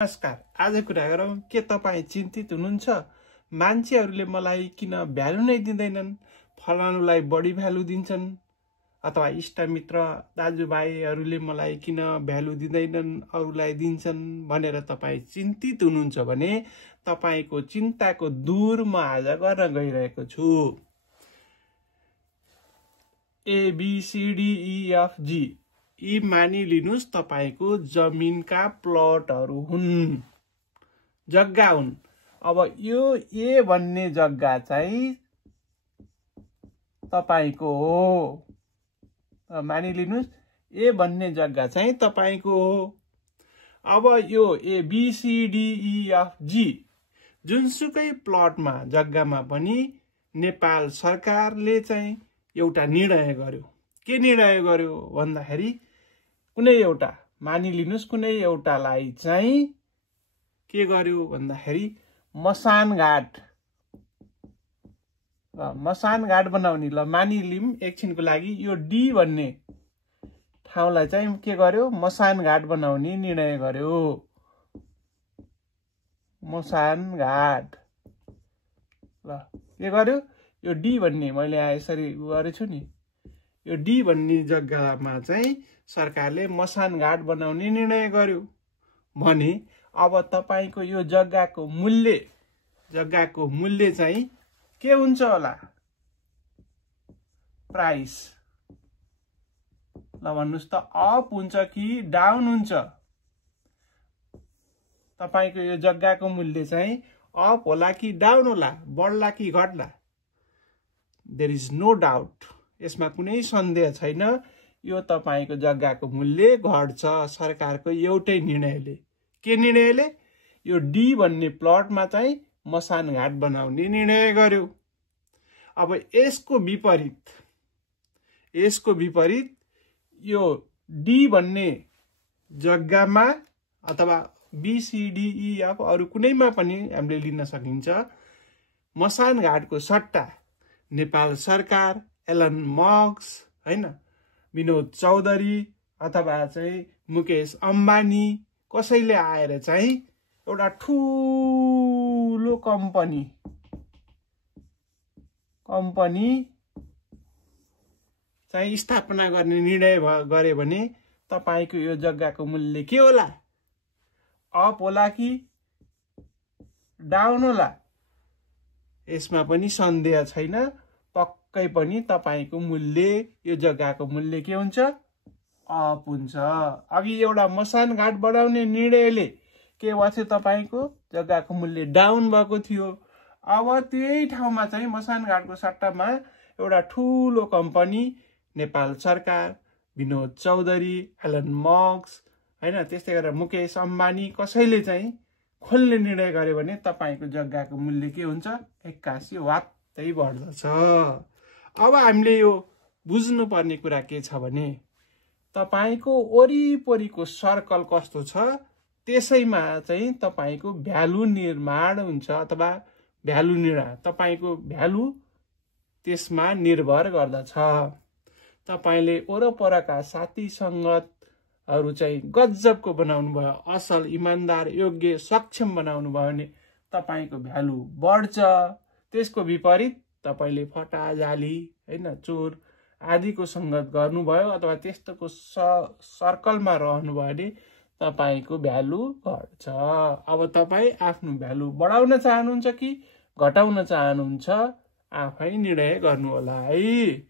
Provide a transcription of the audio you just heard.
नमस्कार। आज कुरा गरौँ के तपाईँ चिन्तित हुनुहुन्छ? मान्छेहरूले मलाई किन भ्यालु नै दिँदैनन्, फलानुलाई बढी भ्यालु दिन्छन्, अथवा इष्टमित्र दाजुभाइहरूले मलाई किन भ्यालु दिँदैनन्, अरूलाई दिन्छन् भनेर तपाईँ चिन्तित हुनुहुन्छ भने तपाईको चिन्ताको दूर म आज गर्न गइरहेको छु। ABCDEFG यी मानिलिनुस् तपाईको जमिनका प्लटहरू हुन्, जग्गा हुन्। अब यो ए भन्ने जग्गा चाहिँ तपाईको हो। मानिलिनुस् ए भन्ने जग्गा चाहिँ तपाईको हो। अब यो ABCDEFG जुनसुकै प्लटमा जग्गामा पनि नेपाल सरकारले चाहिँ एउटा निर्णय गर्यो। के निर्णय गर्यो भन्दाखेरि कुनै एउटा मानिलिनुस् कुनै एउटालाई चाहिँ के गर्यो भन्दाखेरि मसान घाट बनाउने। ल मानिलिम एकछिनको लागि यो डी भन्ने ठाउँलाई चाहिँ के गर्यो, मसान घाट बनाउने निर्णय गर्यो। मसान घाट ल के गर्यो, यो डी भन्ने मैले यसरी गरेछु नि, यो डी भन्ने जग्गामा चाहिँ सरकारले मसान घाट बनाउने निर्णय गर्यो भने अब तपाईको यो जग्गाको मूल्य चाहिँ के हुन्छ होला? प्राइस ल भन्नुस् त, अप हुन्छ कि डाउन हुन्छ? तपाईको यो जग्गाको मूल्य चाहिँ अप होला कि डाउन होला, बढ्ला कि घट्ला? देयर इज नो डाउट, यसमा कुनै सन्देह छैन। यो तपाईको जग्गाको मूल्य घट्छ सरकारको एउटै निर्णयले। के निर्णयले? यो डी भन्ने प्लटमा चाहिँ मसान घाट बनाउने निर्णय गर्यो। अब यसको विपरीत यो डी भन्ने जग्गामा अथवा BCDEF अरु कुनैमा पनि हामीले लिन सकिन्छ, मसान घाटको सट्टा नेपाल सरकार, एलन मस्क, हैन, विनोद चौधरी अथवा चाहिँ मुकेश अम्बानी कसैले आएर चाहिँ एउटा ठुलो कम्पनी चाहिँ स्थापना गर्ने निर्णय गरे भने तपाईको यो जग्गाको मूल्य के होला? अप होला कि डाउन होला? यसमा पनि सन्देह छैन, पक्कै पनि तपाईको मूल्य, यो जग्गाको मूल्य के हुन्छ? अप हुन्छ। अघि एउटा मसान घाट बनाउने निर्णयले के भयो? तपाईको जग्गाको मूल्य डाउन भएको थियो। अब त्यही ठाउँमा चाहिँ मसान घाटको सट्टामा एउटा ठुलो कम्पनी, नेपाल सरकार, विनोद चौधरी, एलन मस्क, हैन, त्यस्तै गरेर मुकेश अम्बानी कसैले चाहिँ खोल्ने निर्णय गर्यो भने तपाईको जग्गाको मूल्य के हुन्छ? 81 वात्तै बढ्दछ। अब हामीले यो बुझ्नुपर्ने कुरा के छ भने तपाईको वरिपरिको सर्कल कस्तो छ त्यसैमा चाहिँ तपाईको भ्यालु निर्माण हुन्छ, अथवा भ्यालु निर्माण, तपाईको भ्यालु त्यसमा निर्भर गर्दछ। तपाईले वरपरका साथी संगतहरु चाहिँ गजबको बनाउनु भयो, असल, इमानदार, योग्य, सक्षम बनाउनु भयो भने तपाईको भ्यालु बढ्छ। त्यसको विपरीत तपाईले फटाजाली, हैन, चोर आदिको संगत गर्नुभयो अथवा त्यस्तोको सर्कलमा रहनुभयो भने तपाईको भ्यालु घट्छ। अब तपाई आफ्नो भ्यालु बढाउन चाहनुहुन्छ कि घटाउन चाहनुहुन्छ? आफै निर्णय गर्नु होला है।